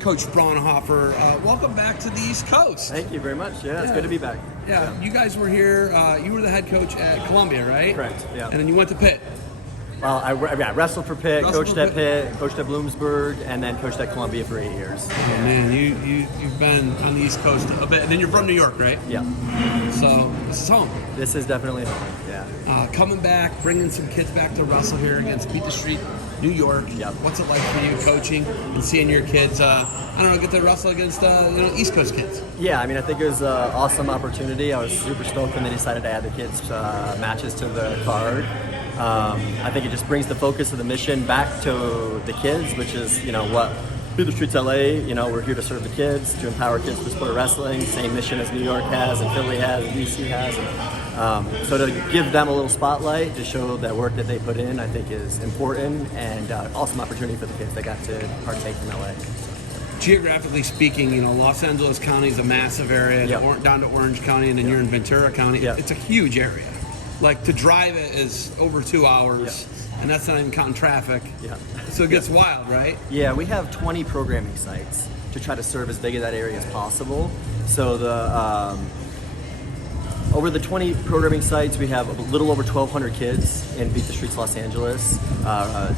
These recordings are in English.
Coach Fronhofer, welcome back to the East Coast. Thank you very much. Yeah, it's good to be back. Yeah, you guys were here. You were the head coach at Columbia, right? Correct, yeah. And then you went to Pitt. Well, I wrestled for Pitt, coached at Pitt, coached at Bloomsburg, and then coached at Columbia for 8 years. Oh, man, you've been on the East Coast a bit. And then you're from New York, right? Yeah. So this is home. This is definitely home, yeah. Coming back, bringing some kids back to wrestle here against Beat the Street, New York. Yep. What's it like for you coaching and seeing your kids, get to wrestle against East Coast kids? Yeah, I mean, I think it was an awesome opportunity. I was super stoked when they decided to add the kids' matches to the card. I think it just brings the focus of the mission back to the kids, which is, what Beat the Streets LA, we're here to serve the kids, to empower kids to the sport of wrestling, same mission as New York has and Philly has and DC has. And, so to give them a little spotlight to show that work that they put in, I think is important and awesome opportunity for the kids that got to partake in LA. Geographically speaking, Los Angeles County is a massive area, Yep. Down to Orange County, and then you're in Ventura County. Yep. It's a huge area. Like, to drive it is over 2 hours, Yep. and that's not even counting traffic. Yeah. So it gets wild, right? Yeah, we have 20 programming sites to try to serve as big of that area as possible. So over the 20 programming sites, we have a little over 1,200 kids in Beat the Streets Los Angeles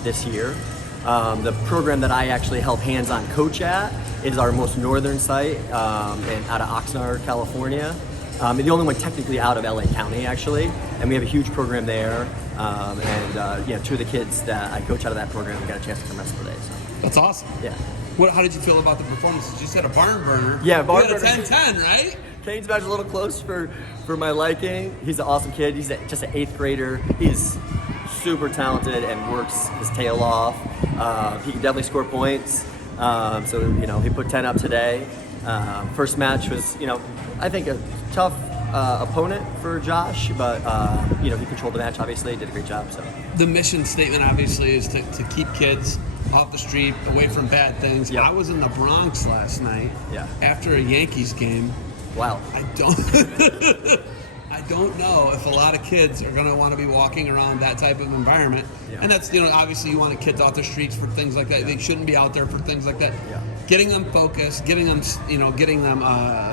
this year. The program that I actually help hands-on coach at is our most northern site out of Oxnard, California. The only one technically out of LA County, actually. And we have a huge program there. Two of the kids that I coach out of that program got a chance to come wrestle today. So. That's awesome. Yeah. How did you feel about the performances? You said a barn burner. Yeah, barn you had burner. a 10-10, right? Kane's match is a little close for my liking. He's an awesome kid. He's just an 8th grader. He's super talented and works his tail off. He can definitely score points. He put 10 up today. First match was, I think a tough opponent for Josh, but he controlled the match. Obviously, did a great job. So the mission statement obviously is to keep kids off the street, away from bad things. Yep. I was in the Bronx last night after a Yankees game. Wow. I don't know if a lot of kids are going to want to be walking around that type of environment. Yeah. And that's, obviously you want kids off the streets for things like that. Yeah. They shouldn't be out there for things like that. Yeah. Getting them focused, getting them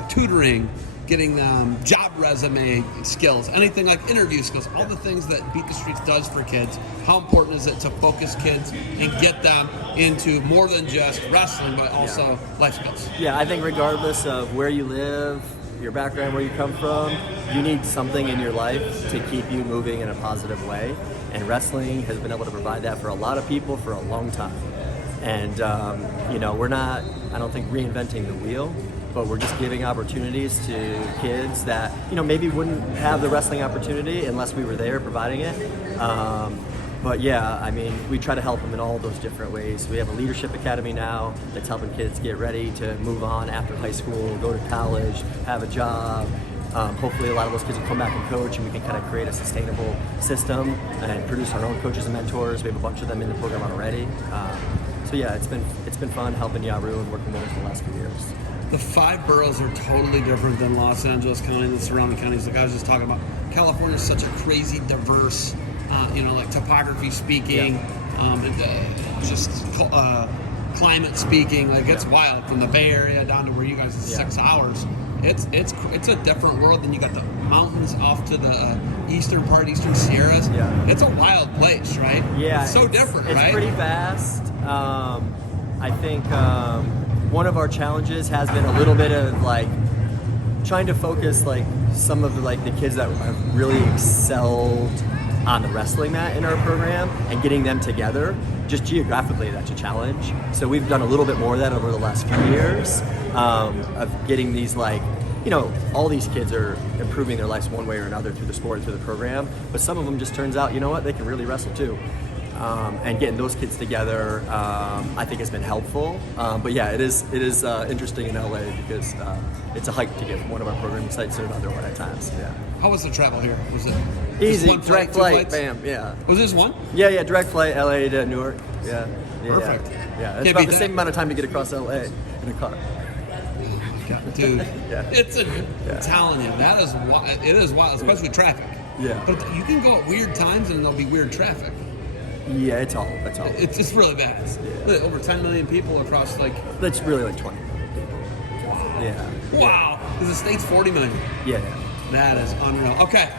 tutoring, getting them job resume skills, anything like interview skills, all the things that Beat the Streets does for kids. How important is it to focus kids and get them into more than just wrestling, but also life skills? Yeah, I think regardless of where you live, your background, where you come from, you need something in your life to keep you moving in a positive way. And wrestling has been able to provide that for a lot of people for a long time. And, we're not, I don't think, reinventing the wheel, but we're just giving opportunities to kids that, maybe wouldn't have the wrestling opportunity unless we were there providing it. We try to help them in all those different ways. We have a leadership academy now that's helping kids get ready to move on after high school, go to college, have a job. Hopefully a lot of those kids will come back and coach, and we can kind of create a sustainable system and produce our own coaches and mentors. We have a bunch of them in the program already. It's been fun helping Yaru and working with them for the last few years. The 5 boroughs are totally different than Los Angeles County and the surrounding counties. Like I was just talking about, California is such a crazy diverse, topography speaking, climate speaking. Like it's wild from the Bay Area down to where you guys is 6 hours. It's a different world. Then you got the mountains off to the eastern Sierras. Yeah. It's a wild place, right? Yeah. It's so different, right? It's pretty vast. I think one of our challenges has been a little bit of trying to focus some of the kids that have really excelled on the wrestling mat in our program and getting them together. Just geographically, that's a challenge. So we've done a little bit more of that over the last few years of getting these all these kids are improving their lives one way or another through the sport and through the program. But some of them just turns out, they can really wrestle too. And getting those kids together, I think has been helpful. It is interesting in LA because it's a hike to get from one of our programming sites to another one at times. Yeah. How was the travel here? Was it easy? Direct flight, bam. Yeah. Was this one? Yeah. Direct flight, LA to Newark. Yeah. Perfect. Yeah. It's about the same amount of time to get across LA in a car. Dude, I'm telling you, it is wild, especially with traffic. Yeah. But you can go at weird times and there'll be weird traffic. Yeah, it's all. It's really bad. Yeah. Over 10 million people across like. It's really like 20. Yeah. Wow. Because the state's 40 million. Yeah. That is unreal. Okay.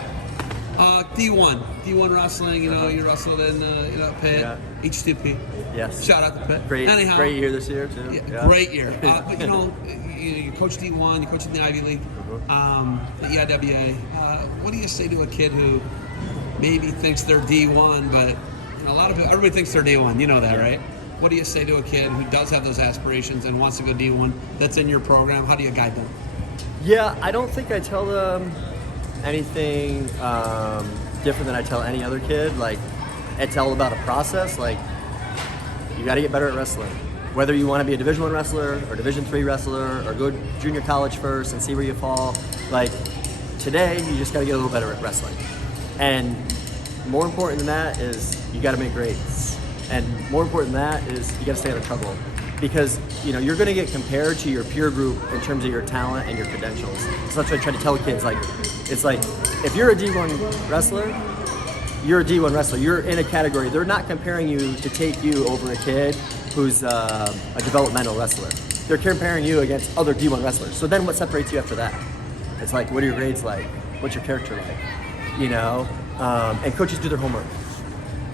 D1 wrestling. You know, you wrestled in Pitt, Yeah. H2P. Yes. Shout out to Pitt. Great. Anyhow, Great year this year too. Yeah, great year. But you coach D1, you coach in the Ivy League, the EIWA. What do you say to a kid who maybe thinks they're D1, but a lot of people, everybody thinks they're D1. You know that, right? What do you say to a kid who does have those aspirations and wants to go D1 that's in your program? How do you guide them? Yeah, I don't think I tell them anything different than I tell any other kid. Like, it's all about a process. Like, you got to get better at wrestling. Whether you want to be a Division I wrestler or Division III wrestler or go junior college first and see where you fall, like, today you just got to get a little better at wrestling. And more important than that is you got to make grades. And more important than that is you got to stay out of trouble. Because you're going to get compared to your peer group in terms of your talent and your credentials. So that's what I try to tell kids. Like, it's like if you're a D1 wrestler, you're a D1 wrestler. You're in a category. They're not comparing you to take you over a kid who's a developmental wrestler. They're comparing you against other D1 wrestlers. So then what separates you after that? It's like, what are your grades like? What's your character like? And coaches do their homework.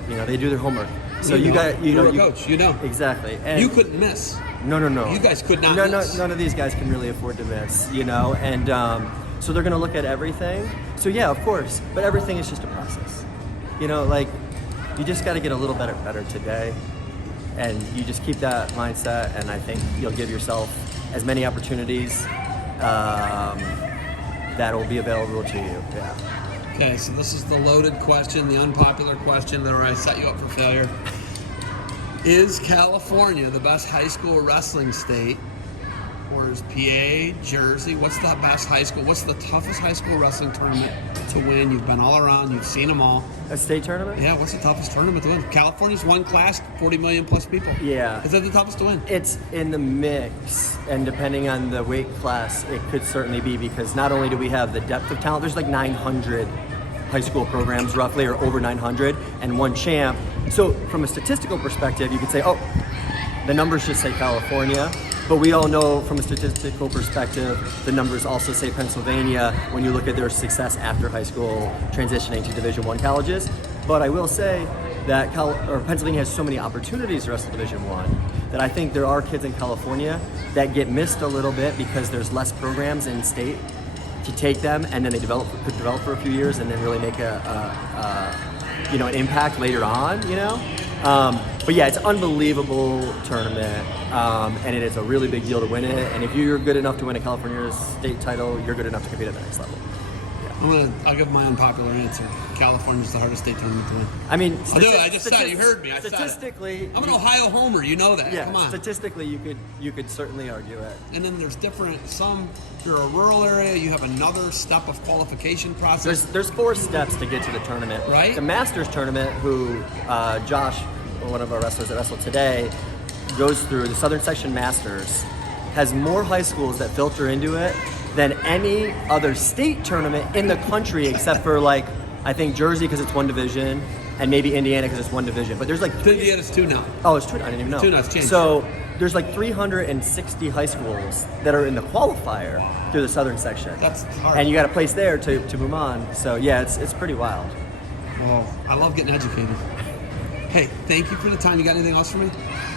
They do their homework. So you're a coach, exactly. And you couldn't miss. No. You guys could not miss. None of these guys can really afford to miss, and so they're going to look at everything. So yeah, of course, but everything is just a process. Like, you just got to get a little better today, and you just keep that mindset, and I think you'll give yourself as many opportunities that will be available to you. Yeah. Okay, so this is the loaded question, the unpopular question that I set you up for failure. Is California the best high school wrestling state? Or is PA, Jersey? What's the best high school? What's the toughest high school wrestling tournament to win? You've been all around. You've seen them all. A state tournament? Yeah, what's the toughest tournament to win? California's one class, 40 million plus people. Yeah. Is that the toughest to win? It's in the mix, and depending on the weight class, it could certainly be, because not only do we have the depth of talent, there's like 900 high school programs roughly, or over 900, and one champ. So from a statistical perspective, you could say, oh, the numbers just say California, but we all know from a statistical perspective, the numbers also say Pennsylvania when you look at their success after high school transitioning to Division I colleges. But I will say that Pennsylvania has so many opportunities to wrestle Division I that I think there are kids in California that get missed a little bit because there's less programs in state to take them, and then they could develop for a few years and then really make an impact later on, But yeah, it's an unbelievable tournament, and it is a really big deal to win it. And if you're good enough to win a California state title, you're good enough to compete at the next level. I'll give my unpopular answer. California's the hardest state tournament to win. I mean, I'll do it. I just said it. You heard me. Statistically, I'm an Ohio homer. You know that. Yeah, Come on. statistically, you could certainly argue it. And then there's some. If you're a rural area, you have another step of qualification process. There's 4 steps to get to the tournament. Right. The Masters tournament, who Josh, one of our wrestlers that wrestled today, goes through the Southern Section Masters, has more high schools that filter into it than any other state tournament in the country, except for I think Jersey because it's one division, and maybe Indiana because it's one division. But there's Indiana's 2 now. Oh, it's 2. I didn't even know. 2 now. It's changed. So there's 360 high schools that are in the qualifier through the Southern Section. That's hard. And you got a place there to move on. So yeah, it's pretty wild. Well, I love getting educated. Hey, thank you for the time. You got anything else for me?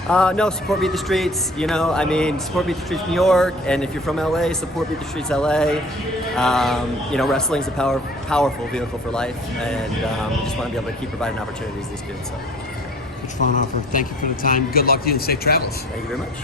No, support Beat the Streets. Support Beat the Streets New York, and if you're from LA, support Beat the Streets LA. Wrestling's a powerful vehicle for life, and we just want to be able to keep providing opportunities to these kids. So. Coach Fronhofer, thank you for the time. Good luck to you and safe travels. Thank you very much.